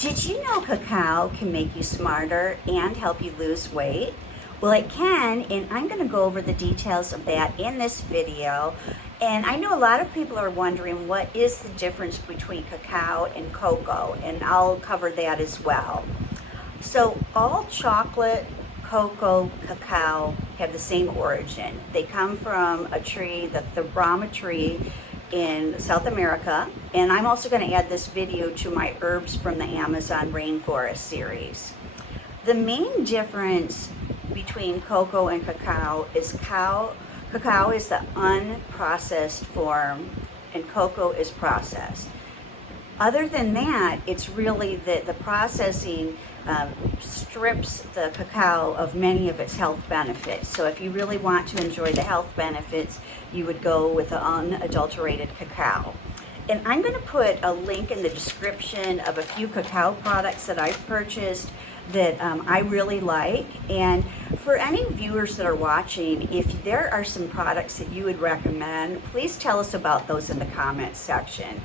Did you know cacao can make you smarter and help you lose weight? Well, it can, and I'm going to go over the details of that in this video. And I know a lot of people are wondering what is the difference between cacao and cocoa, and I'll cover that as well. So all chocolate, cocoa, cacao have the same origin. They come from a tree, the Brahma tree, in South America, and I'm also going to add this video to my herbs from the Amazon rainforest series. The main difference between cocoa and cacao is cacao is the unprocessed form and cocoa is processed. Other than that, it's really the processing strips the cacao of many of its health benefits. So if you really want to enjoy the health benefits, you would go with the unadulterated cacao. And I'm going to put a link in the description of a few cacao products that I've purchased that I really like. And for any viewers that are watching, if there are some products that you would recommend, please tell us about those in the comments section,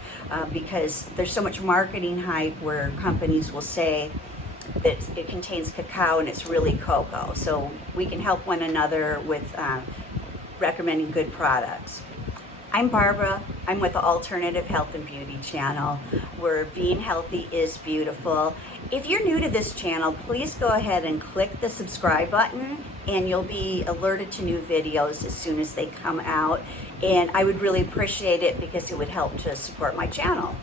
because there's so much marketing hype where companies will say that it contains cacao and it's really cocoa. So we can help one another with recommending good products. I'm Barbara. I'm with the Alternative Health and Beauty channel, where being healthy is beautiful. If you're new to this channel, please go ahead and click the subscribe button and you'll be alerted to new videos as soon as they come out. And I would really appreciate it because it would help to support my channel.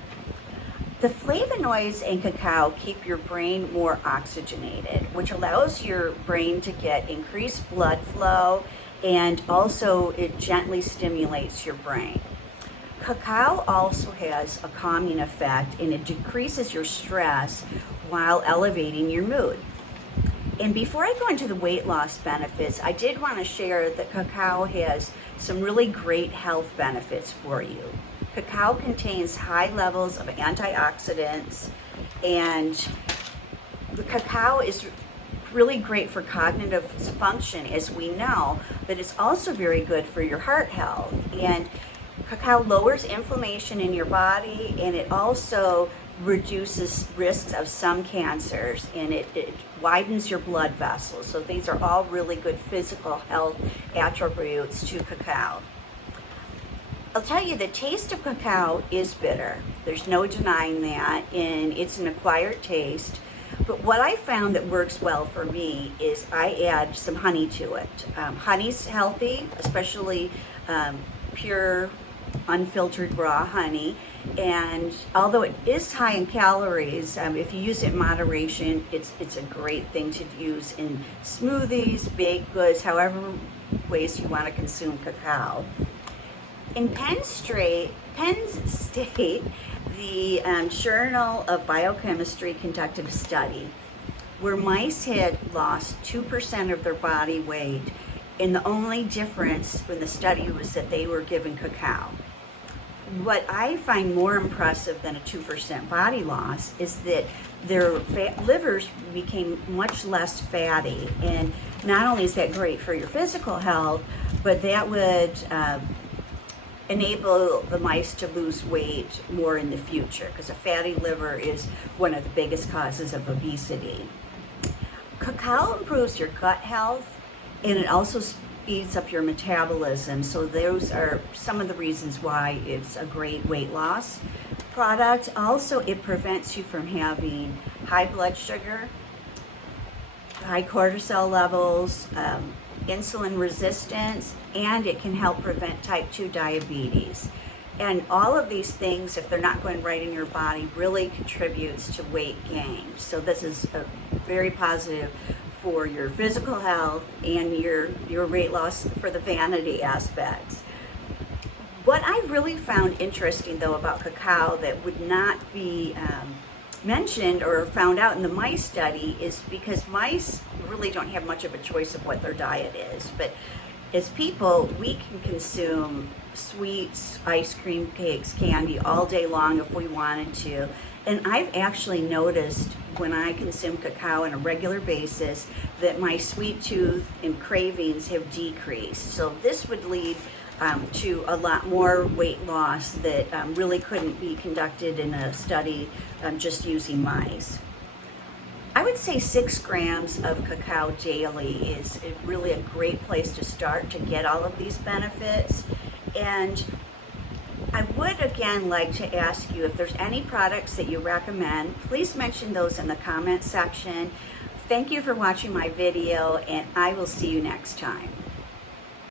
The flavonoids in cacao keep your brain more oxygenated, which allows your brain to get increased blood flow, and also it gently stimulates your brain. Cacao also has a calming effect, and it decreases your stress while elevating your mood. And before I go into the weight loss benefits, I did want to share that cacao has some really great health benefits for you. Cacao contains high levels of antioxidants, and the cacao is really great for cognitive function, as we know, but it's also very good for your heart health. And cacao lowers inflammation in your body, and it also reduces risks of some cancers, and it widens your blood vessels. So these are all really good physical health attributes to cacao. I'll tell you, the taste of cacao is bitter. There's no denying that, and it's an acquired taste. But what I found that works well for me is I add some honey to it. Honey's healthy, especially pure, unfiltered raw honey. And although it is high in calories, if you use it in moderation, it's a great thing to use in smoothies, baked goods, however ways you want to consume cacao. In Penn State, the Journal of Biochemistry conducted a study where mice had lost 2% of their body weight, and the only difference in the study was that they were given cacao. What I find more impressive than a 2% body loss is that their livers became much less fatty, and not only is that great for your physical health, but that would enable the mice to lose weight more in the future, because a fatty liver is one of the biggest causes of obesity. Cacao improves your gut health, and it also speeds up your metabolism. So those are some of the reasons why it's a great weight loss product. Also, it prevents you from having high blood sugar, high cortisol levels, insulin resistance, and it can help prevent type 2 diabetes. And all of these things, if they're not going right in your body, really contributes to weight gain. So this is very positive for your physical health and your weight loss for the vanity aspects. What I really found interesting, though, about cacao that would not be mentioned or found out in the mice study is because mice really don't have much of a choice of what their diet is. But as people, we can consume sweets, ice cream, cakes, candy all day long if we wanted to. And I've actually noticed when I consume cacao on a regular basis that my sweet tooth and cravings have decreased. So this would lead to a lot more weight loss that really couldn't be conducted in a study just using mice. I would say 6 grams of cacao daily is really a great place to start to get all of these benefits. And I would again like to ask you if there's any products that you recommend, please mention those in the comment section. Thank you for watching my video, and I will see you next time.